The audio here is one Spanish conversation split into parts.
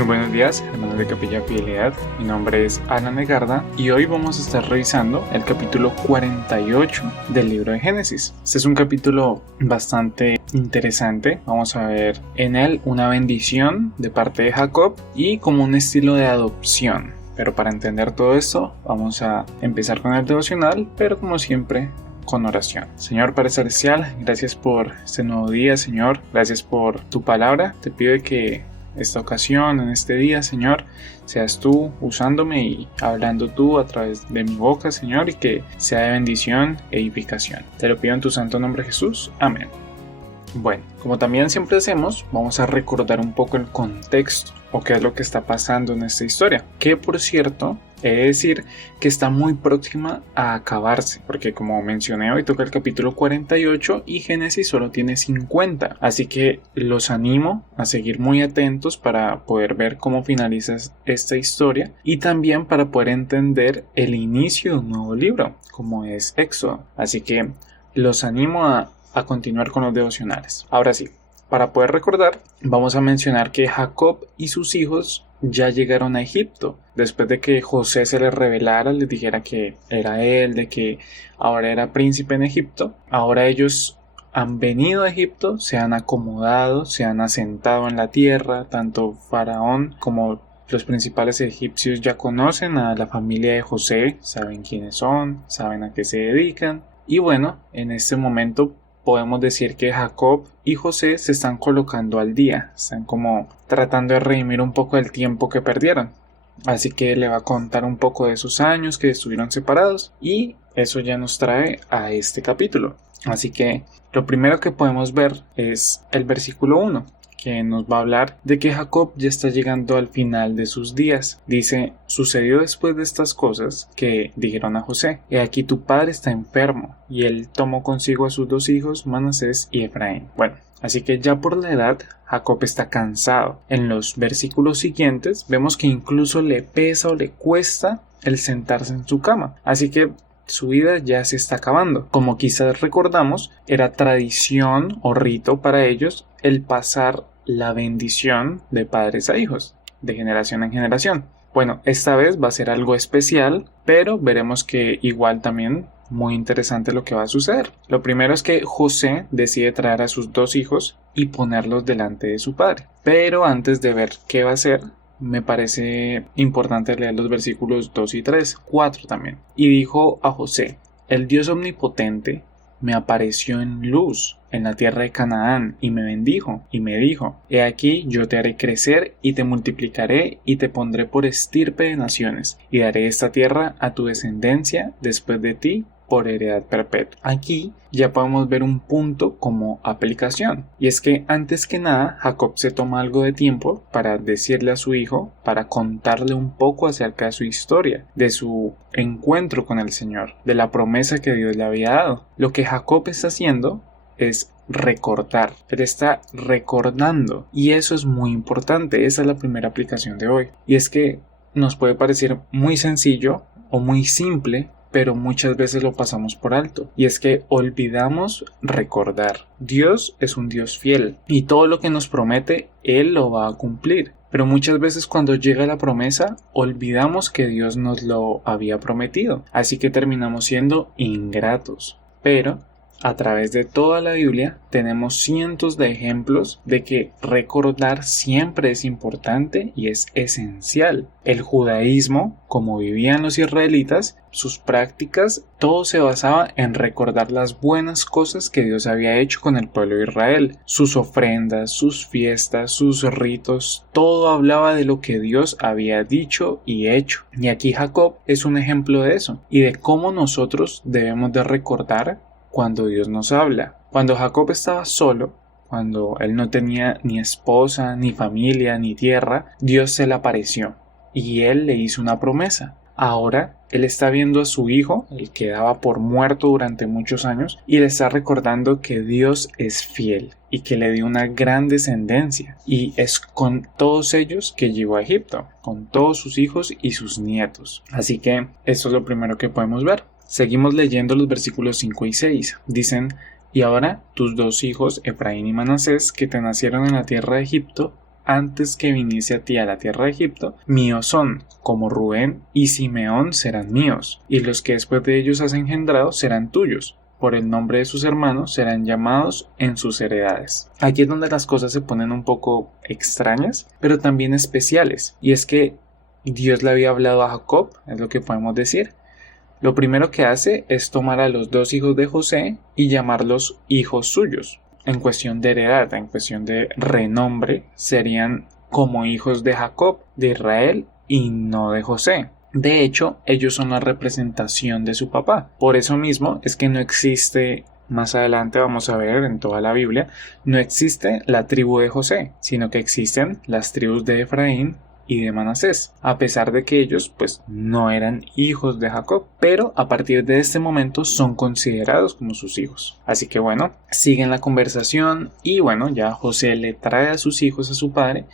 Muy buenos días, hermanos de Capilla Fidelidad. Mi nombre es Alan Legarda y hoy vamos a estar revisando el capítulo 48 del libro de Génesis. Este es un capítulo bastante interesante. Vamos a ver en él una bendición de parte de Jacob y como un estilo de adopción. Pero para entender todo esto, vamos a empezar con el devocional, pero como siempre, con oración. Señor Padre Celestial, gracias por este nuevo día, Señor. Gracias por tu palabra. Te pido que esta ocasión, en este día, Señor, seas tú usándome y hablando tú a través de mi boca, Señor, y que sea de bendición e edificación. Te lo pido en tu santo nombre, Jesús. Amén. Bueno, como también siempre hacemos, vamos a recordar un poco el contexto o qué es lo que está pasando en esta historia, que por cierto, he de decir que está muy próxima a acabarse, porque como mencioné hoy toca el capítulo 48 y Génesis solo tiene 50, así que los animo a seguir muy atentos para poder ver cómo finaliza esta historia y también para poder entender el inicio de un nuevo libro, como es Éxodo, así que los animo a continuar con los devocionales. Ahora sí, para poder recordar, vamos a mencionar que Jacob y sus hijos ya llegaron a Egipto. Después de que José se les revelara, les dijera que era él, de que ahora era príncipe en Egipto, ahora ellos han venido a Egipto, se han acomodado, se han asentado en la tierra, tanto Faraón como los principales egipcios ya conocen a la familia de José, saben quiénes son, saben a qué se dedican. Y bueno, en este momento podemos decir que Jacob y José se están colocando al día, están como tratando de redimir un poco el tiempo que perdieron. Así que le va a contar un poco de sus años que estuvieron separados y eso ya nos trae a este capítulo. Así que lo primero que podemos ver es el versículo 1. Que nos va a hablar de que Jacob ya está llegando al final de sus días. Dice, sucedió después de estas cosas que dijeron a José, he aquí tu padre está enfermo, y él tomó consigo a sus dos hijos, Manasés y Efraín. Bueno, así que ya por la edad, Jacob está cansado. En los versículos siguientes vemos que incluso le pesa o le cuesta el sentarse en su cama. Así que su vida ya se está acabando. Como quizás recordamos, era tradición o rito para ellos el pasar la bendición de padres a hijos, de generación en generación. Bueno, esta vez va a ser algo especial, pero veremos que igual también muy interesante lo que va a suceder. Lo primero es que José decide traer a sus dos hijos y ponerlos delante de su padre. Pero antes de ver qué va a hacer, me parece importante leer los versículos 2 y 3, 4 también. Y dijo a José, el Dios omnipotente me apareció en luz en la tierra de Canaán y me bendijo y me dijo, he aquí yo te haré crecer y te multiplicaré y te pondré por estirpe de naciones y daré esta tierra a tu descendencia después de ti por heredad perpetua. Aquí ya podemos ver un punto como aplicación, y es que antes que nada Jacob se toma algo de tiempo para decirle a su hijo, para contarle un poco acerca de su historia, de su encuentro con el Señor, de la promesa que Dios le había dado. Lo que Jacob está haciendo es recordar, pero está recordando, y eso es muy importante. Esa es la primera aplicación de hoy, y es que nos puede parecer muy sencillo o muy simple, pero muchas veces lo pasamos por alto, y es que olvidamos recordar. Dios es un Dios fiel y todo lo que nos promete Él lo va a cumplir, pero muchas veces cuando llega la promesa olvidamos que Dios nos lo había prometido, así que terminamos siendo ingratos. Pero a través de toda la Biblia tenemos cientos de ejemplos de que recordar siempre es importante y es esencial. El judaísmo, como vivían los israelitas, sus prácticas, todo se basaba en recordar las buenas cosas que Dios había hecho con el pueblo de Israel. Sus ofrendas, sus fiestas, sus ritos, todo hablaba de lo que Dios había dicho y hecho. Y aquí Jacob es un ejemplo de eso y de cómo nosotros debemos de recordar cuando Dios nos habla. Cuando Jacob estaba solo, cuando él no tenía ni esposa, ni familia, ni tierra, Dios se le apareció y él le hizo una promesa. Ahora él está viendo a su hijo, el que daba por muerto durante muchos años, y le está recordando que Dios es fiel y que le dio una gran descendencia, y es con todos ellos que llegó a Egipto, con todos sus hijos y sus nietos. Así que eso es lo primero que podemos ver. Seguimos leyendo los versículos 5 y 6. Dicen, y ahora tus dos hijos, Efraín y Manasés, que te nacieron en la tierra de Egipto, antes que viniese a ti a la tierra de Egipto, míos son, como Rubén y Simeón serán míos, y los que después de ellos has engendrado serán tuyos. Por el nombre de sus hermanos serán llamados en sus heredades. Aquí es donde las cosas se ponen un poco extrañas, pero también especiales, y es que Dios le había hablado a Jacob, es lo que podemos decir. Lo primero que hace es tomar a los 2 hijos de José y llamarlos hijos suyos. En cuestión de heredad, en cuestión de renombre, serían como hijos de Jacob, de Israel y no de José. De hecho, ellos son la representación de su papá. Por eso mismo es que no existe, más adelante vamos a ver en toda la Biblia, no existe la tribu de José, sino que existen las tribus de Efraín y de Manasés, a pesar de que ellos pues no eran hijos de Jacob, pero a partir de este momento son considerados como sus hijos. Así que bueno, siguen la conversación y bueno, ya José le trae a sus hijos a su padre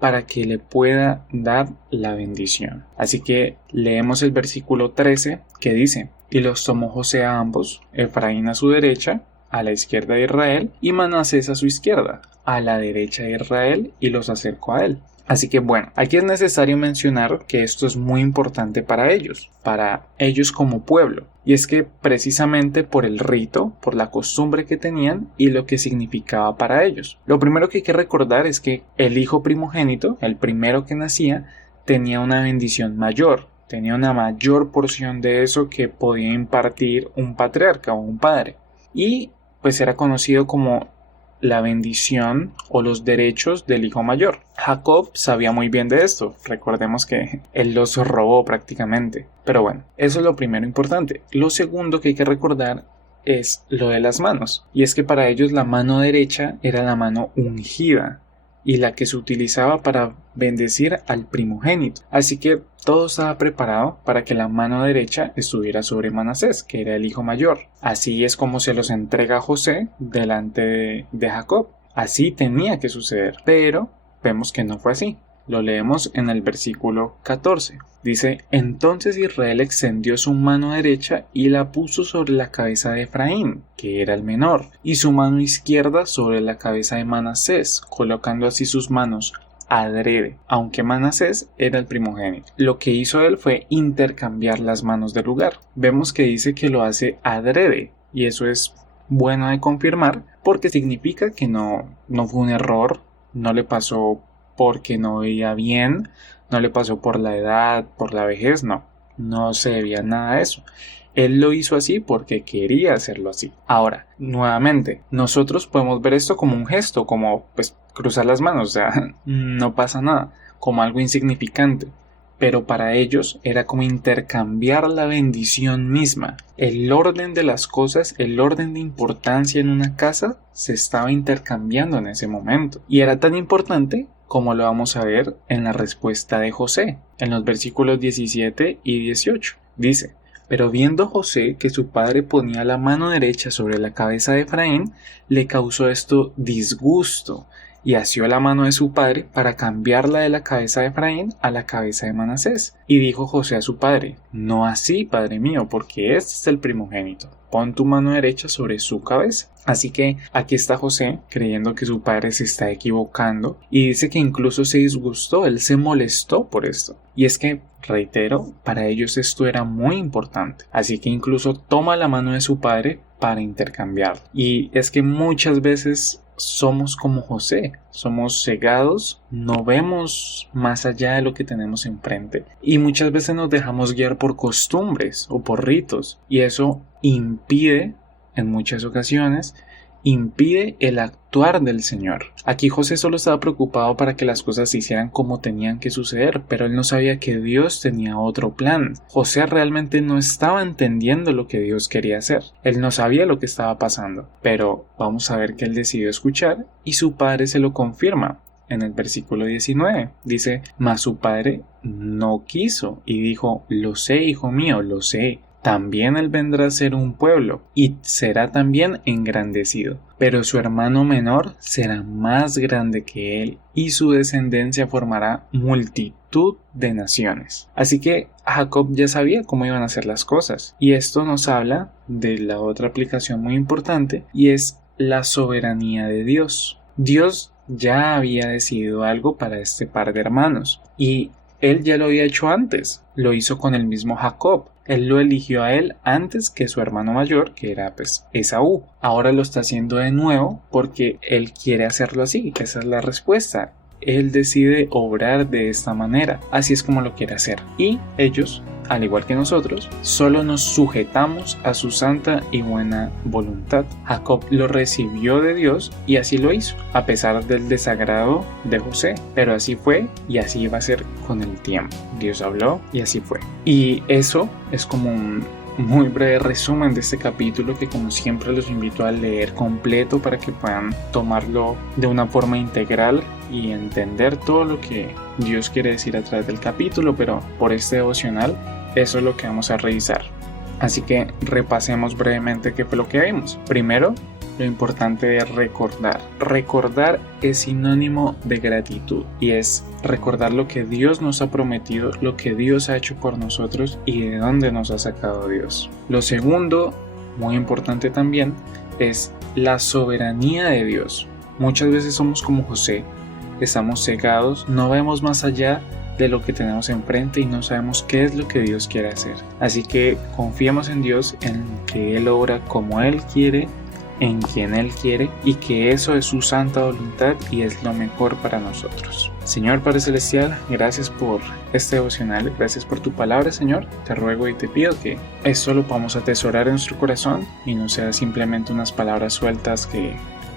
para que le pueda dar la bendición. Así que leemos el versículo 13 que dice: y los tomó José a ambos, Efraín a su derecha, a la izquierda de Israel, y Manasés a su izquierda, a la derecha de Israel, y los acercó a él. Así que bueno, aquí es necesario mencionar que esto es muy importante para ellos como pueblo, y es que precisamente por el rito, por la costumbre que tenían y lo que significaba para ellos. Lo primero que hay que recordar es que el hijo primogénito, el primero que nacía, tenía una bendición mayor, tenía una mayor porción de eso que podía impartir un patriarca o un padre, y pues era conocido como la bendición o los derechos del hijo mayor. Jacob sabía muy bien de esto, recordemos que él los robó prácticamente. Pero bueno, eso es lo primero importante. Lo segundo que hay que recordar es lo de las manos, y es que para ellos la mano derecha era la mano ungida y la que se utilizaba para bendecir al primogénito. Así que todo estaba preparado para que la mano derecha estuviera sobre Manasés, que era el hijo mayor. Así es como se los entrega a José delante de Jacob. Así tenía que suceder, pero vemos que no fue así. Lo leemos en el versículo 14. Dice: entonces Israel extendió su mano derecha y la puso sobre la cabeza de Efraín, que era el menor, y su mano izquierda sobre la cabeza de Manasés, colocando así sus manos adrede, aunque Manasés era el primogénito. Lo que hizo él fue intercambiar las manos de lugar. Vemos que dice que lo hace adrede, y eso es bueno de confirmar, porque significa que no fue un error, no le pasó porque no veía bien, no le pasó por la edad, por la vejez, no se debía nada a eso. Él lo hizo así porque quería hacerlo así. Ahora, nuevamente, nosotros podemos ver esto como un gesto, como pues cruzar las manos, o sea, no pasa nada, como algo insignificante. Pero para ellos era como intercambiar la bendición misma. El orden de las cosas, el orden de importancia en una casa se estaba intercambiando en ese momento. Y era tan importante como lo vamos a ver en la respuesta de José, en los versículos 17 y 18. Dice: pero viendo José que su padre ponía la mano derecha sobre la cabeza de Efraín, le causó esto disgusto, y asió la mano de su padre para cambiarla de la cabeza de Efraín a la cabeza de Manasés. Y dijo José a su padre: no así, padre mío, porque este es el primogénito. Pon tu mano derecha sobre su cabeza. Así que aquí está José creyendo que su padre se está equivocando, y dice que incluso se disgustó, él se molestó por esto. Y es que, reitero, para ellos esto era muy importante. Así que incluso toma la mano de su padre para intercambiar. Y es que muchas veces somos como José, somos cegados, no vemos más allá de lo que tenemos enfrente, y muchas veces nos dejamos guiar por costumbres o por ritos, y eso impide, en muchas ocasiones, el actuar del Señor. Aquí José solo estaba preocupado para que las cosas se hicieran como tenían que suceder, pero él no sabía que Dios tenía otro plan. José realmente no estaba entendiendo lo que Dios quería hacer. Él no sabía lo que estaba pasando, pero vamos a ver que él decidió escuchar, y su padre se lo confirma. En el versículo 19 dice: mas su padre no quiso y dijo: lo sé, hijo mío, lo sé. También él vendrá a ser un pueblo, y será también engrandecido. Pero su hermano menor será más grande que él, y su descendencia formará multitud de naciones. Así que Jacob ya sabía cómo iban a ser las cosas. Y esto nos habla de la otra aplicación muy importante, y es la soberanía de Dios. Dios ya había decidido algo para este par de hermanos y él ya lo había hecho antes, lo hizo con el mismo Jacob. Él lo eligió a él antes que su hermano mayor, que era pues Esaú. Ahora lo está haciendo de nuevo porque él quiere hacerlo así. Esa es la respuesta. Él decide obrar de esta manera. Así es como lo quiere hacer. Y ellos, al igual que nosotros, solo nos sujetamos a su santa y buena voluntad. Jacob lo recibió de Dios y así lo hizo, a pesar del desagrado de José. Pero así fue y así iba a ser con el tiempo. Dios habló y así fue. Y eso es como un muy breve resumen de este capítulo que, como siempre, los invito a leer completo para que puedan tomarlo de una forma integral y entender todo lo que Dios quiere decir a través del capítulo. Pero por este devocional eso es lo que vamos a revisar, así que repasemos brevemente qué fue lo que vimos. Primero, lo importante de recordar. Recordar es sinónimo de gratitud y es recordar lo que Dios nos ha prometido, lo que Dios ha hecho por nosotros y de dónde nos ha sacado Dios. Lo segundo, muy importante también, es la soberanía de Dios. Muchas veces somos como José, estamos cegados, no vemos más allá de lo que tenemos enfrente y no sabemos qué es lo que Dios quiere hacer. Así que confiemos en Dios, en que Él obra como Él quiere, en quien Él quiere, y que eso es su santa voluntad y es lo mejor para nosotros. Señor Padre Celestial, gracias por este devocional, gracias por tu palabra, Señor. Te ruego y te pido que esto lo podamos atesorar en nuestro corazón y no sea simplemente unas palabras sueltas que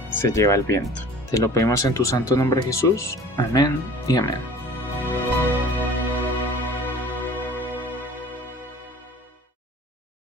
se lleva el viento. Te lo pedimos en tu santo nombre, Jesús. Amén y amén.